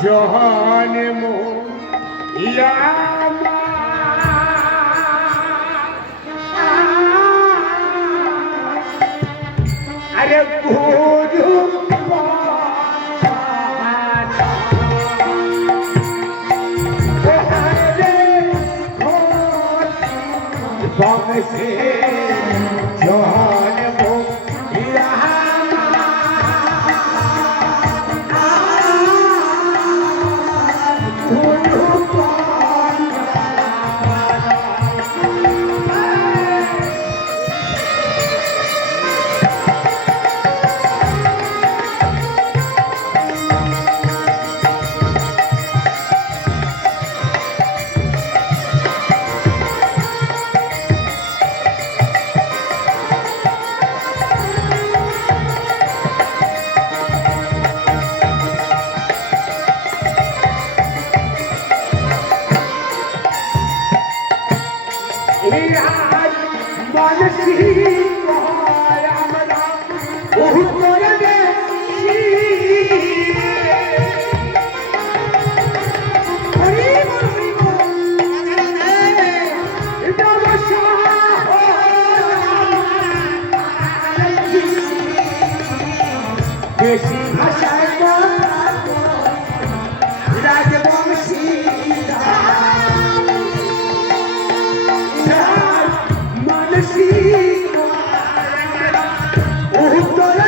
জন্ম আরে গুরু বংশে জন্ম দেশি ভাষায় রাজবংশী মানসিক উত্তর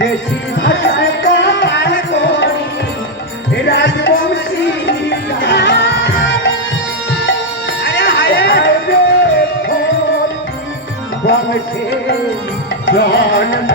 দেশি ভাষায় কাল করি রাজবংশী বংশে জন্ম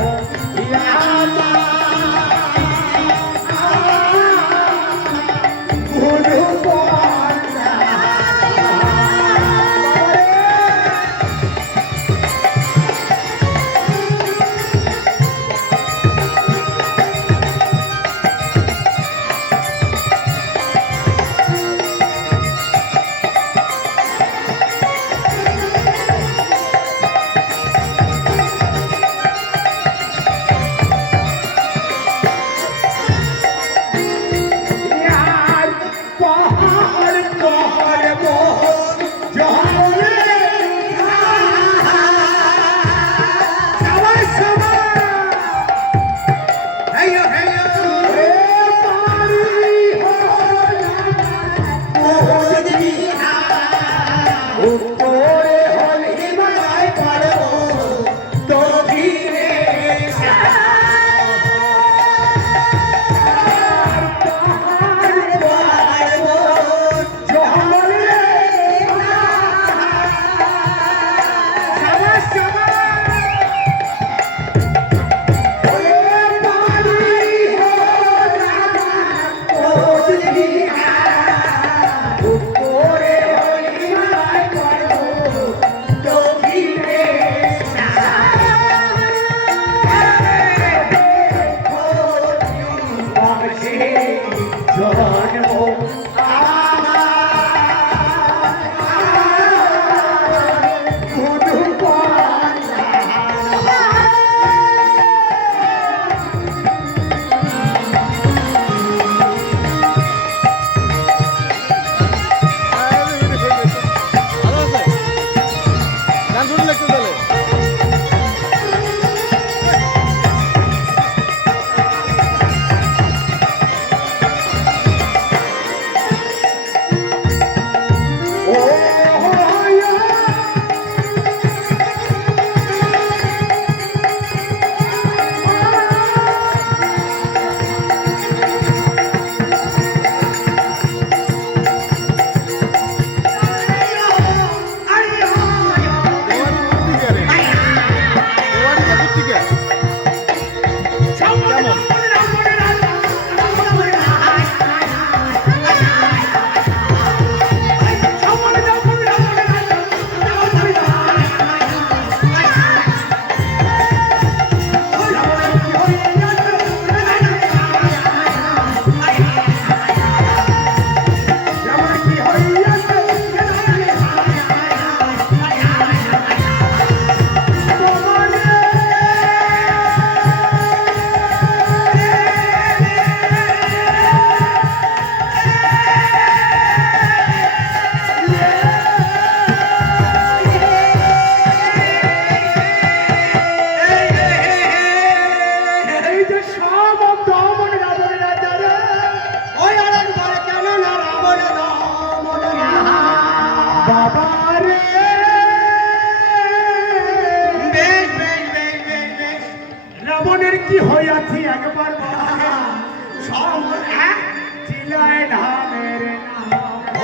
যায় ধামের নাম।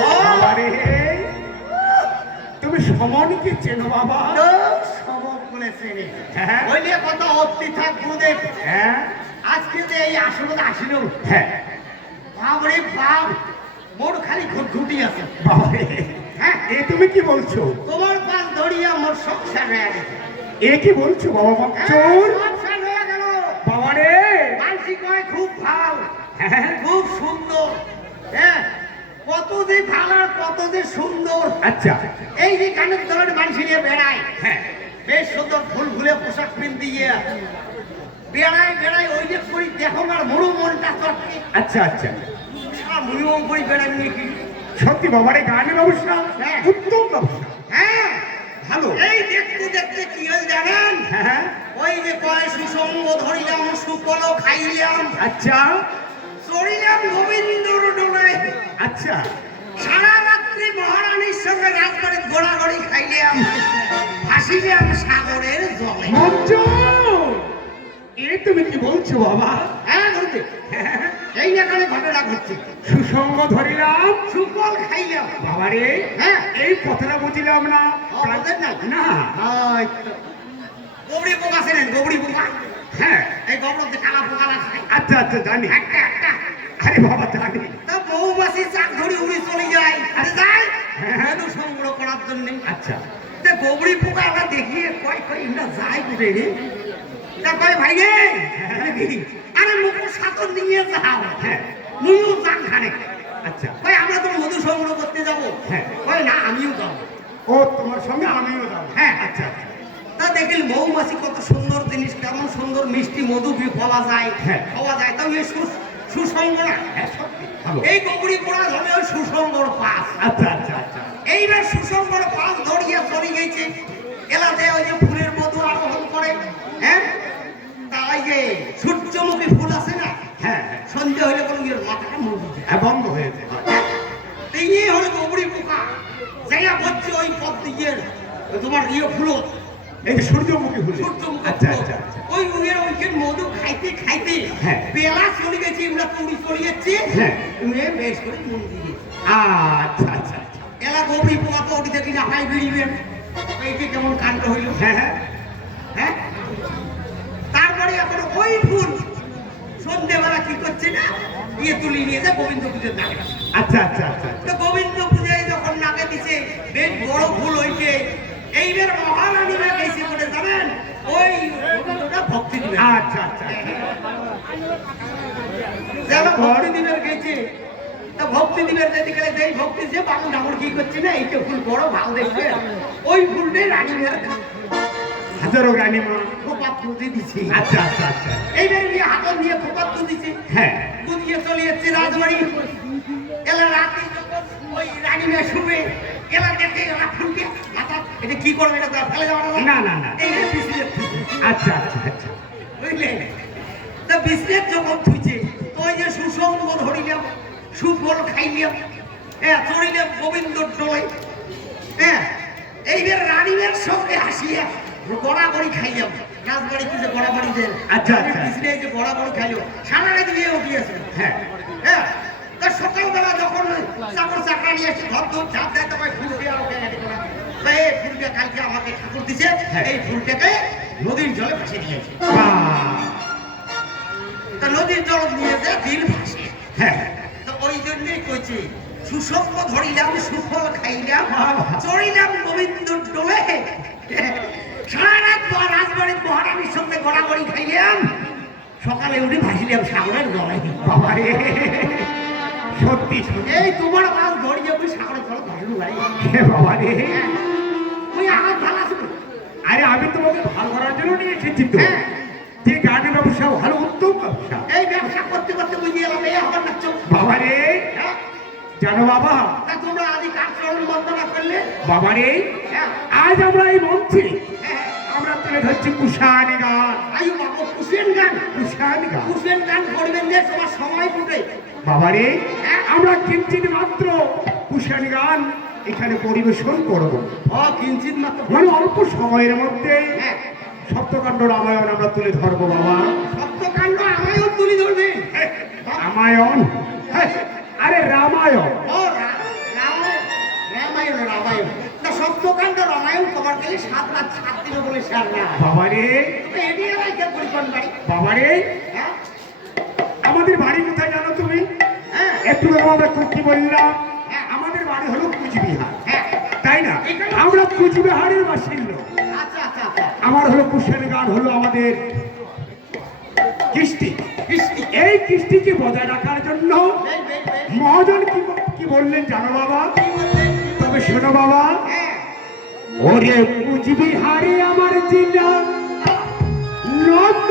ও! বাবারে, তুমি সমনকে চেনো বাবা? তো সবক বলেছে রে। হ্যাঁ। ওই নিয়ে কত অতি থাক গুরুদেব। হ্যাঁ আজকে যে এই আসলে আসিল, হ্যাঁ বাবরে বাপ, মোর খালি ঘুটঘুটি আছে। বাবারে, হ্যাঁ, এ তুমি কি বলছো? তোমার পাশ ধরিয়া মোর সংসার হয়ে গেছে। এ কি বলছো বাবা হ্যাঁ, বাচ্চুর? সংসার হয়ে গেল। বাবারে, মানসি কয় খুব ভালো, হ্যাঁ খুব সুন্দর। হ্যাঁ, কত যে ভালো আর কত যে সুন্দর। আচ্ছা এই যে কানের দলের মানসি নিয়ে বেড়ায়, হ্যাঁ বেশ সুন্দর ফুল ফুলে পোশাক পিন্দিয়ে বেড়ায় বেড়ায়, ওই যে করি দেখো আর মরু মনটা চটকে আচ্ছা আচ্ছা, মুড়িও করি বেড়ায় নিয়ে কি। সত্যি বাবারে, গানের ব্যবসা হ্যাঁ। উত্তম ব্যবসা, হ্যাঁ, ভালো। এই দেখতে দেখতে কি হল জানেন? হ্যাঁ ওই যে কয় সুসঙ্গ ধরিলাম, সুফল খাইলাম, আচ্ছা চড়িলাম গোবিন্দর ডোলে, আচ্ছা, সারা রাত্রি মহারানীর সঙ্গে রাজবাড়ির ঘোরাঘড়ি খাইলাম, ভাসিলাম সাগরের জলে। মঞ্জুর, এ তুমি কি বলছো বাবা? হ্যাঁ গুরুদেব, হ্যাঁ, এই এখানে ঘটনা ঘটছে। সুসঙ্গ ধরিলাম, সুফল খাইলাম। বাবারে, হ্যাঁ, এই কথাটা বুঝিলাম না। বুঝলেন না? না, গোবরি পোকা ছিলেন, গোবরি পোকা। হ্যাঁ এই গোবরতে কালা পোকা না খায় আচ্ছা আচ্ছা, জানি। একটা একটা। আরে বাবা, জানি। তা মৌমাছি চাক ধরে উড়ে চলে যায়, আরে যায় হ্যাঁ। মধু সংগ্রহ করার জন্য। আচ্ছা তা গোবরি পোকা আমরা দেখিয়ে কয় কয় আমরা যাই করে রে। তা কয় ভাই রে, আরে মুখে সাতর নিয়ে যাও, হ্যাঁ মুইও চাক খানে। আচ্ছা, কয় আমরা তো মধু সংগ্রহ করতে যাবো। হ্যাঁ। কয় না, আমিও যাবো। ও তোমার সঙ্গে আমিও যাব। হ্যাঁ। আচ্ছা আচ্ছা, তা দেখেন মৌমাছি কত সুন্দর জিনিস, কেমন সুন্দর মিষ্টি মধু পাওয়া যায়, হ্যাঁ। পাওয়া যায়। তাও এই সুসঙ্গ না, হ্যাঁ সত্যি ভালো। এই গোবরি পোড়া ধরে ওই সুসঙ্গর পাশ। আচ্ছা আচ্ছা আচ্ছা, এইবার সুসঙ্গর পাশ ধরিয়া চলে গেছে এলাতে, ওই যে ফুলের মধু আরোহণ করে। হ্যাঁ, তা ওই যে সূর্যমুখী ফুল আছে না, হ্যাঁ সন্ধ্যে হইলে কোনো ইয়ের মাথাটা মুখ হ্যাঁ, বন্ধ হয়েছে। তিনি হলো গোবরি পোকা, যাইয়া বলছে ওই পথ দিয়ে তোমার ফুল, এই যে সূর্যমুখী ফুল। সূর্যমুখী আচ্ছা ফুল। আচ্ছা আচ্ছা, ওই ওইখানে মধু খাইতে খাইতে হ্যাঁ। বেলা চলে গেছে, আমরা তুড়ি চলে যাচ্ছি। হ্যাঁ। মেয়ে বেশ করে মন দিয়ে আচ্ছা আচ্ছা আচ্ছা, এলা গোবরি পোকা তো ওটি থেকে নাপাই বেরিবেন। এই যে কেমন কাণ্ড হইল। হ্যাঁ হ্যাঁ হ্যাঁ, তারপরে এখন ওই ফুল সন্ধ্যেবেলা কি করছে না, ইয়ে তুলি নিয়ে যায় গোবিন্দ পুজোর নাকে। আচ্ছা আচ্ছা আচ্ছা, তো গোবিন্দ পূজায় যখন নাকে দিছে, বেশ বড় ফুল হইছে। এইবার মহারানীরা গেছে বলে জানেন, ওই গোবিন্দটা ভক্তি দিবে। আচ্ছা আচ্ছা, যেন ভক্তি দিবের গেছে, তা ভক্তি দিবের যেতে গেলে যেই ভক্তি যে বাবু ঠাকুর কি করছে না, এইটা ফুল বড় ভালো দেখবে, ওই ফুলটাই রানী হাজারো রানীমা। খোপা পুঁতে দিছে। আচ্ছা আচ্ছা আচ্ছা, এইবার নিয়ে হাতল নিয়ে খোপা দিছে, হ্যাঁ বুঝিয়ে চলে যাচ্ছে রাজবাড়ি। এলা রাতে যখন ওই রানী মেয়ে শুবে, এলা দেখে এলা ফুলকে মাথা, এটা কি করবে, এটা তো আর ফেলে যাওয়া না না না, এই যে বিছলে থুইছে, আচ্ছা আচ্ছা আচ্ছা, বুঝলেন? তা বিছলে যখন থুইছে, তো ওই যে সুসঙ্গ ধরিলাম, সুফল খাইলাম, হ্যাঁ চড়িলাম গোবিন্দর ডোলে। হ্যাঁ, এইবার রানীমের সঙ্গে হাসিয়া গড়াগড়ি খাইলাম। রাজবাড়িতে যে গড়াগড়ি দেন, আচ্ছা, আচ্ছা। বিছলে এই যে গড়াগড়ি খাইলো, সারা রাত দিয়ে উঠিয়েছে। হ্যাঁ হ্যাঁ, তা সকালবেলা যখন চাকর চাকরা নিয়ে এসে ঘর দৌড় ঝাঁপ দেয়, তখন ফুল দিয়ে ওঠে এই ফুলটা কালকে আমাকে ঠাকুর দিছে, হ্যাঁ। এই ফুলটাকে নদীর জলে ভাসে দিয়েছে। বাহ, তা নদীর জল নিয়ে যায় দিন ভাসে। হ্যাঁ তো ওই জন্যই কইছি, সুসঙ্গ ধরিলাম, সুফল খাইলাম, বাহ। চড়িলাম গোবিন্দর ডোলে, সারা রাত রাজবাড়ির মহারানীর সঙ্গে গড়াগড়ি খাইলাম, সকালে উঠে ভাসিলাম সাগরের জলে। বাবা রে, সত্যি সত্যি, এই তোমার মাছ ধরিয়ে ওই সাগরের জলে ভাসলু ভাই। হে বাবা রে, ওই আমার ভালো আছে। আরে আমি তোমাকে ভালো করার জন্য নিয়ে এসেছি তো। হ্যাঁ। যে গানের ব্যবসা ভালো, উত্তম ব্যবসা। এই ব্যবসা করতে করতে বুঝিয়ে এলাম এই আমার নাচ। বাবা রে, হ্যাঁ, জানো বাবা, তা তোমরা আদি কাজ চরণ বন্দনা করলে। বাবা রে, হ্যাঁ, আজ আমরা এই মঞ্চে হ্যাঁ, আমরা তুলে ধরছি কুষাণী গান। আয়ু বাবু কুসেন গান, কুষাণী গান কুসেন গান করবেন যে তোমার সময় ফুটে। বাবা রে, হ্যাঁ। আমরা কিঞ্চিত মাত্র কুষাণী গান এখানে পরিবেশন করব। কিঞ্চিত মাত্র মানে অল্প সময়ের মধ্যে হ্যাঁ, সপ্তকাণ্ড রামায়ণ আমরা তুলে ধরবো বাবা। সপ্তকাণ্ড আমায়ও তুলে ধরবে। রামায়ণ, হ্যাঁ, রামায়ণ। ও রামায়ণ রামায়ণ তা সপ্তকাণ্ড রামায়ণ কবার গেলে 7 রাত 7 দিনে বলে সার না বাবারে এডিয়া রাইতে পরিকন বাড়ি বাবারে, হ্যাঁ আমাদের বাড়ি কোথায় জানো তুমি? হ্যাঁ একটু আগে আমরা কি বললাম? হ্যাঁ। আমাদের বাড়ি হলো কুচবিহার, হ্যাঁ তাই না? আমরা কুচবিহারের বাসিন্দা। আচ্ছা আচ্ছা আচ্ছা আমার হলো কুশের গান হলো আমাদের কৃষ্টি। কৃষ্টি এই কৃষ্টিকে বজায় রাখার জন্য বেশ বেশ বেশ মহাজন কি বললেন জানো বাবা? কি বললেন? তবে শোনো বাবা, হ্যাঁ ওরে কুচবিহারে আমার জিলা নন্দ